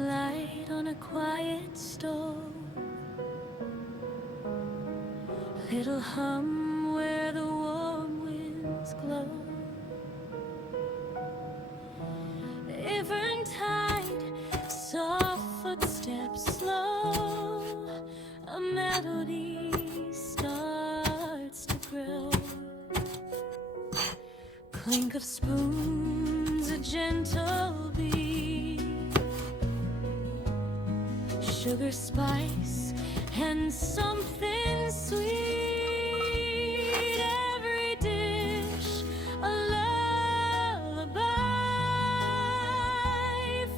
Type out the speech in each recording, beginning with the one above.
light on a quiet stove, little hum where the warm winds glow. Eventide, soft footsteps slow, a melody starts to grow. Clink of spoons, a gentle beat, sugar, spice, and something sweet. Every dish a lullaby,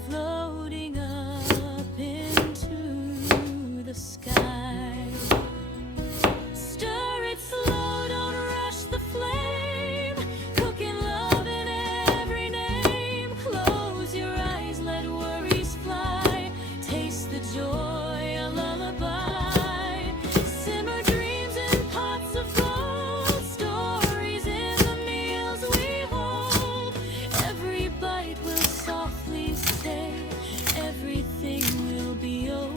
floating up into the sky. Stir it slow, don't rush the flame, cooking love in every name. Close your eyes, let worries fly, taste the joy, a lullaby. Simmer dreams in pots of gold, stories in the meals we hold. Every bite will softly say, everything will be okay.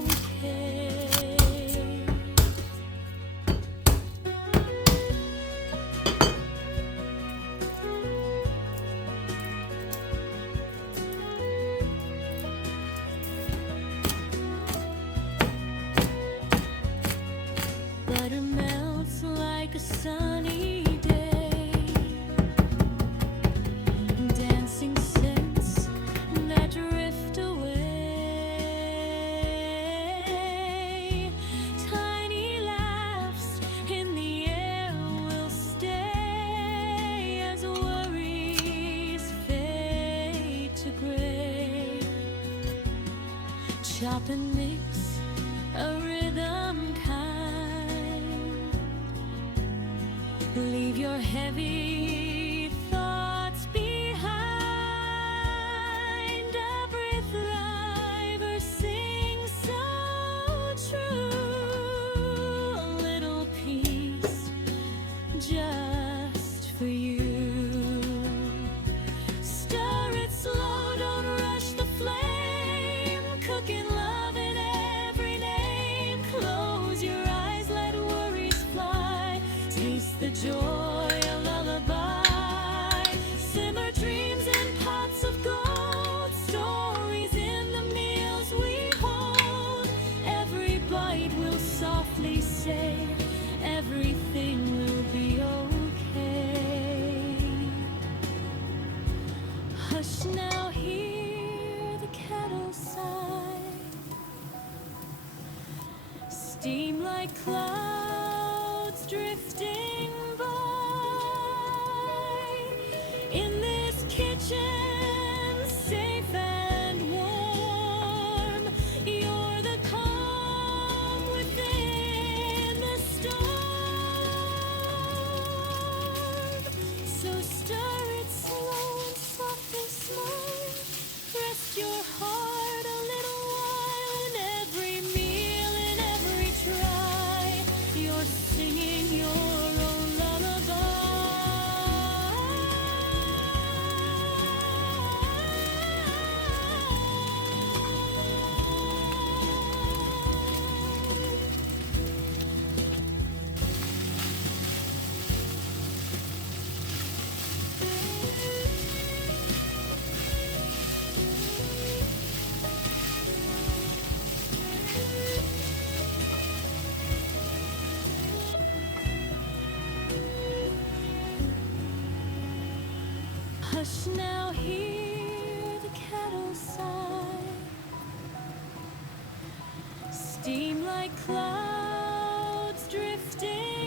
Butter melts like a sunny day, dancing scents that drift away. Tiny laughs in the air will stay as worries fade to gray. Chop and mix, a rhythm kind. Leave your heavy thoughts behind. A breath thriver, sing so true. A little peace just for you. Stir it slow, don't rush the flame, cooking love in every name. Close your eyes, let worries fly, taste the joy, a lullaby. Simmer dreams in pots of gold, stories in the meals we hold. Every bite will softly say, everything will be okay. Hush now, hear the kettle sigh, steam like clouds drifting by. In this kitchen, safe and warm, you're the calm within the storm. So stir it slow and softly smile, rest your heart a little while. In every meal, in every try, you're singing your own lullaby. Hush now, hear the kettle sigh, steam like clouds drifting